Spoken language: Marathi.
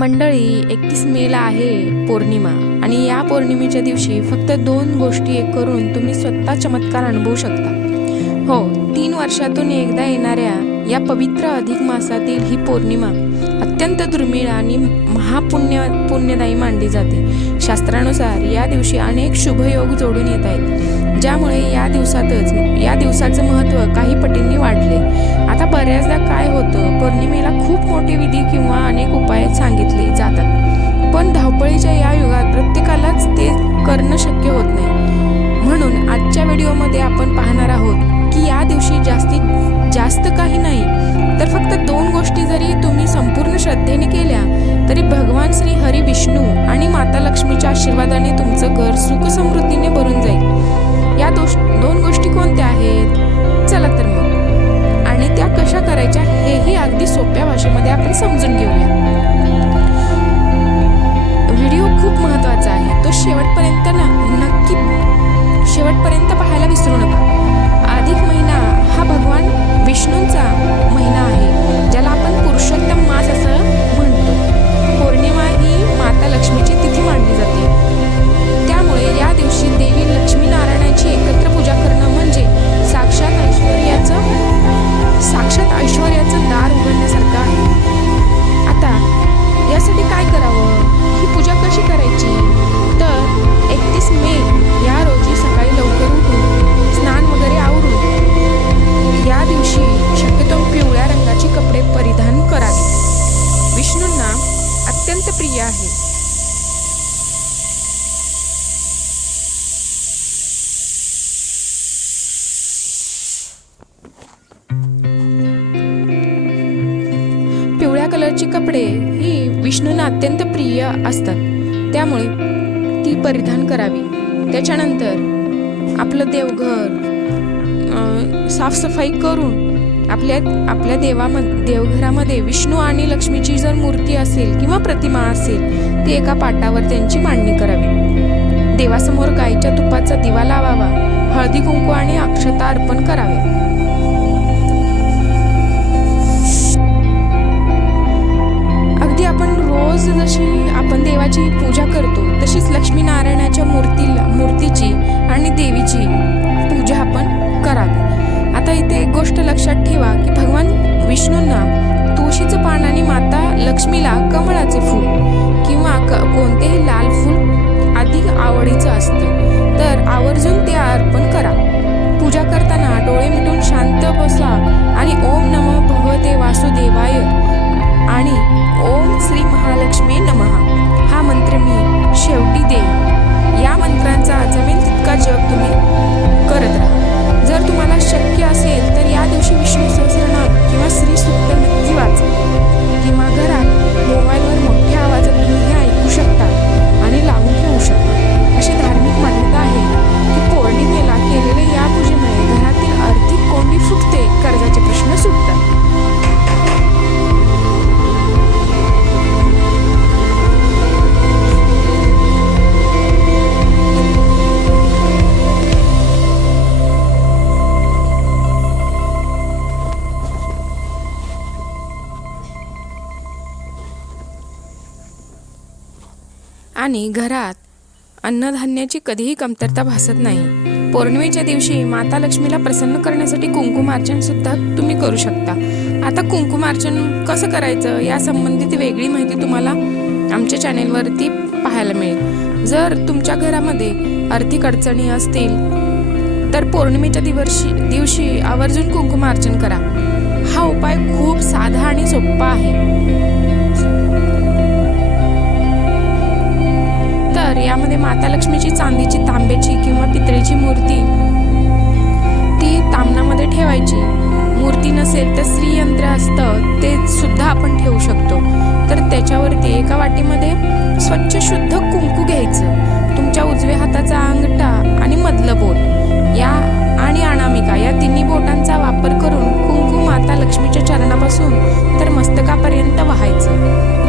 मंडळी 31 मेला आहे पौर्णिमा आणि या पौर्णिमेच्या दिवशी फक्त 2 गोष्टी एक करून तुम्ही स्वतः चमत्कार अनुभवू शकता. हो, 3 वर्षातून एकदा येणाऱ्या या पवित्र अधिक मासातील ही पौर्णिमा अत्यंत दुर्मिळ आणि पुण्यदायी मानली जाते. शास्त्रानुसार या दिवशी अनेक शुभयोग जोडून येत आहेत, ज्यामुळे या दिवसाचं महत्त्व काही पटींनी वाढले. आता बऱ्याचदा काय होतं, पौर्णिमेला खूप मोठे विधी किंवा अनेक उपाय सांगितले जातात, पण धावपळीच्या या युगात प्रत्येकालाच ते करणं शक्य होत नाही. म्हणून आजच्या व्हिडिओमध्ये आपण पाहणार आहोत की या दिवशी जास्त काही नाही तर फक्त 2 गोष्टी जरी तुम्ही संपूर्ण श्रद्धेने केल्या तरी भगवान श्री हरी विष्णू आणि माता लक्ष्मीच्या आशीर्वादाने तुमचं घर सुख समृद्धीने भरून जाईल. या 2 गोष्टी कोणत्या आहेत? चला तर मग, आणि त्या कशा करायच्या हेही अगदी सोप्या भाषेमध्ये आपण समजून घेऊया. व्हिडिओ खूप महत्त्वाचा आहे, तो शेवटपर्यंत पाहायला विसरू नका. अधिक महिना हा भगवान विष्णूंचा महिना आहे, ज्याला आपण पुरुषोत्तम मास असं म्हणतो. पौर्णिमा ही माता लक्ष्मीची तिथी मानली जाते. त्यामुळे या दिवशी देवी लक्ष्मीनारायणाची एकत्र पूजा करणं म्हणजे साक्षात ऐश्वर्याचं दार उघडण्यासारखं आहे. आता यासाठी काय करावं, ही पूजा कशी करायची? तर 31 मे या रोजी सकाळी लवकर उठून स्नान वगैरे आवरून या दिवशी शक्यतो पिवळ्या रंगाचे कपडे परिधान करावे. विष्णूंना अत्यंत प्रिय आहे. पिवळ्या कलरची कपडे ही विष्णूंना अत्यंत प्रिय असतात, त्यामुळे ती परिधान करावी. त्याच्यानंतर आपलं देवघर साफसफाई करून आपल्या देवघरामध्ये विष्णू आणि लक्ष्मीची जर मूर्ती असेल किंवा प्रतिमा असेल ती एका पाटावर त्यांची मांडणी करावी. देवासमोर गाईच्या तुपाचा दिवा लावावा, हळदी कुंकू आणि अक्षता अर्पण करावे. अगदी आपण रोज जशी आपण देवाची पूजा करतो तशीच लक्ष्मीनारायणाच्या मूर्तीची आणि देवीची पूजा आपण करावी. आता इथे एक गोष्ट लक्षात ठेवा की भगवान विष्णूंना तुळशीचं पान आणि माता लक्ष्मीला कमळाचे फूल किंवा कोणतेही लाल फूल अधिक आवडीचं असतं, तर आवर्जून ते अर्पण करा. पूजा करताना डोळे मिटून शांत बसा आणि ओम नमः भगवते वासुदेवाय आणि ओम श्री महालक्ष्मी नमः हा मंत्र मी शेवटी देईन. या मंत्रांचा जमेल तितका जप तुम्ही करत राहा. जर तुम्हाला शक्य असेल तर या दिवशी विष्णू सहस्रनाम किंवा श्री सूक्त नक्की वाचा, किंवा घरात मोबाईलवर मोठ्या आवाजात तुम्ही हे ऐकू शकता आणि लावून ठेवू शकता. अशी धार्मिक मान्यता आहे की पौर्णिमेला केलेल्या या पूजेमुळे घरातील आर्थिक कोंडी फुटते, कर्जाचे प्रश्न सुटतात. आणि घरात अन्नधान्याची कधीही कमतरता भासत नाही. पौर्णिमेच्या दिवशी माता लक्ष्मीला प्रसन्न करण्यासाठी कुंकुमार्चन सुद्धा तुम्ही करू शकता. आता कुंकुमार्चन कसं करायचं या संबंधित वेगळी माहिती तुम्हाला आमच्या चॅनेलवरती पाहायला मिळेल. जर तुमच्या घरामध्ये आर्थिक अडचणी असतील तर पौर्णिमेच्या दिवशी आवर्जून कुंकुमार्चन करा. हा उपाय खूप साधा आणि सोपा आहे. तर यामध्ये माता लक्ष्मीची चांदीची, तांब्याची किंवा पितळेची मूर्ती ती तामणामध्ये ठेवायची. मूर्ती नसेल तर श्रीयंत्र असतं ते सुद्धा आपण ठेवू शकतो. तर त्याच्यावरती एका वाटीमध्ये स्वच्छ शुद्ध कुंकू घ्यायचं. तुमच्या उजव्या हाताचा अंगठा आणि मधलं बोट या आणि अनामिका या तिन्ही बोटांचा वापर करून कुंकू माता लक्ष्मीच्या चरणापासून तर मस्तकापर्यंत वाहायचं.